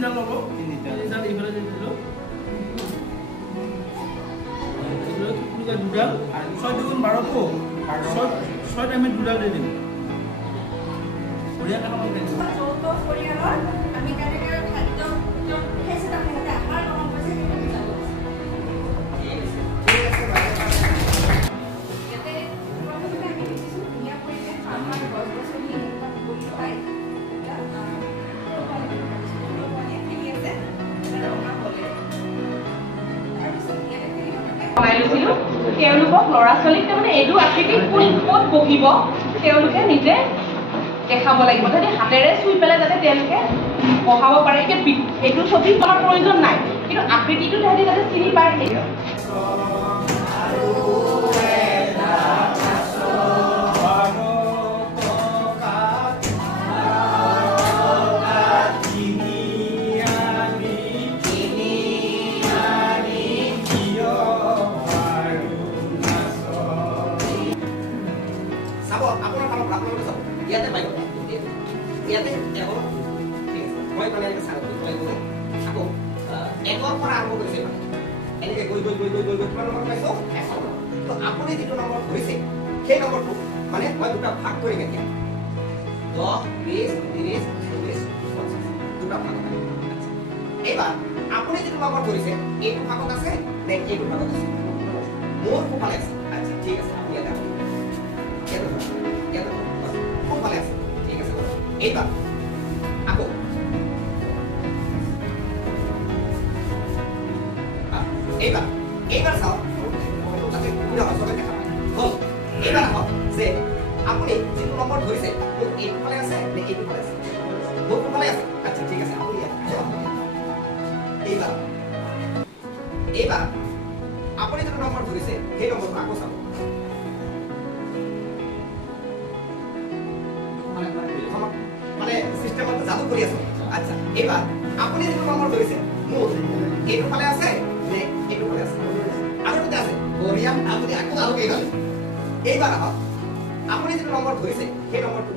তিনিটা ল'ব তিনিটা এইফালে দি দিলোঁ দুডাল 6 দুগুণ 12টো 6 আমি দুডাল দি দিম বঢ়িয়া কাম কৰিম যৌথ পৰিয়ালৰ আমি কেনেকৈ খাদ্য ফেচ এটা খাওঁতে আমাৰ লগত পাইছে ইয়াতে প্ৰথমতে আমি দেখিছোঁ ধুনীয়া পৰিৱেশ আমাৰ গছ গছনি কৰি পাই তেওঁলোকক ল'ৰা ছোৱালীক তাৰমানে এইটো আকৃতি ক'ত বহিব তেওঁলোকে নিজে দেখাব লাগিব যাতে হাতেৰে চুই পেলাই যাতে তেওঁলোকে বহাব পাৰে এতিয়া এইটো ছবি কৰাৰ প্ৰয়োজন নাই কিন্তু আকৃতিটো তাহাঁতি যাতে চিনি পায় ইয়াতে বাইক ইয়াতে এখন ঠিক আছে মই মানে এনেকৈ চাওঁ মই কৰোঁ আকৌ একৰ পৰা আৰম্ভ কৰিছে মানে এনেকৈ গৈ কিমান নম্বৰ পাইছোঁ 100 তো আপুনি যিটো নম্বৰ ধৰিছে সেই নম্বৰটো মানে মই দুটা ভাগ কৰি এতিয়া 10 20 30 40 50 দুটা ভাগ এইবাৰ আপুনি যিটো নম্বৰ ধৰিছে এইটো ভাগত আছে নে এইটো ভাগত আছে মোৰ কোনফালে আছে আচ্ছা ঠিক আছে আপুনি এটা ভালে আছে ঠিক আছে এইবাৰ আকৌ এইবাৰ চাওক যাতে সবে দেখা পায় হ'ল এইবাৰ আহক যে আপুনি যিটো নম্বৰ ধৰিছে এইটো ফালে আছে নে এইটো ফালে আছে মোৰ ফালে আছে আচ্ছা ঠিক আছে আপুনি এইবাৰ আপুনি যিটো নম্বৰ ধৰিছে সেই নম্বৰটো আকৌ চাব মানে সিস্টেমত জাদু কৰি আছে আচ্ছা এবাৰ আপুনি যিটো নম্বৰ ধৰিছে মোৰ এইটো ফালে আছে নে এইটো ফালে আছে আৰু এটা আছে বঢ়িয়া আপুনি আকৌ আৰু কি গ'ল এইবাৰ আহক আপুনি যিটো নম্বৰ ধৰিছে সেই নম্বৰটো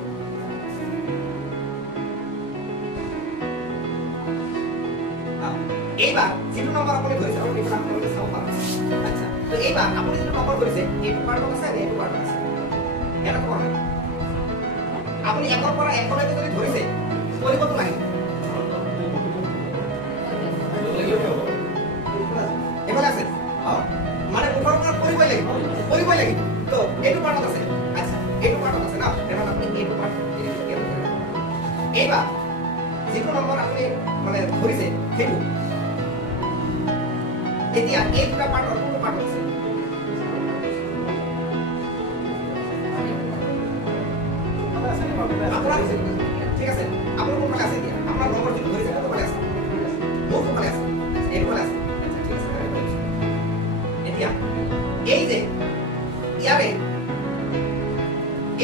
এইবাৰ যিটো নম্বৰ আপুনি ধৰিছে আপুনি এইটো নম্বৰটো চাব পাৰে আচ্ছা তো এইবাৰ আপুনি যিটো নম্বৰ ধৰিছে এইটো পাৰ্টত আছে নে এইটো পাৰ্টত আছে এটা কোৱা আপুনি একৰ পৰা একলৈকে যদি ধৰিছে কৰিবতো লাগিব এইফালে আছে মানে মুঠৰ পৰা কৰিবই লাগিব তো এইটো পাৰ্টত আছে আচ্ছা এইটো পাৰ্টত আছে না এখন আপুনি এইটো পাৰ্ট এইবাৰ যিটো নম্বৰ আপুনি মানে ধৰিছে সেইটো এতিয়া এই দুটা পাৰ্টৰ কোনটো পাৰ্টত আছে ঠিক আছে আপোনাৰ কোনফালে আছে এতিয়া আপোনাৰ নম্বৰ যিটো ধৰিছে কোনফালে আছে মোৰ কোনফালে আছে এইফালে আছে ঠিক আছে এতিয়া এই যে ইয়াৰে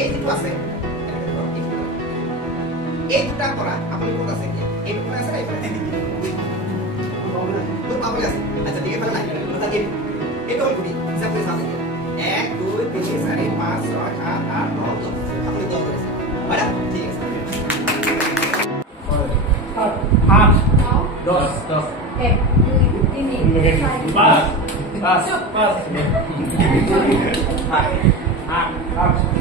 এই যিটো আছে এই দুটা পৰা আপুনি ক'ত আছে এতিয়া এইটো কোন আছে এইফালে তোৰ পাবলে আছে আচ্ছা ঠিক আছে নাই এইটো হ'ল কুটি হিচাপ কৰি চাওক এতিয়া 1 2 3 4 5 6 7 8 9 10 আপুনি 10 ধৰিছে Voilà, ঠিক আছে 8 10 10 Pas No.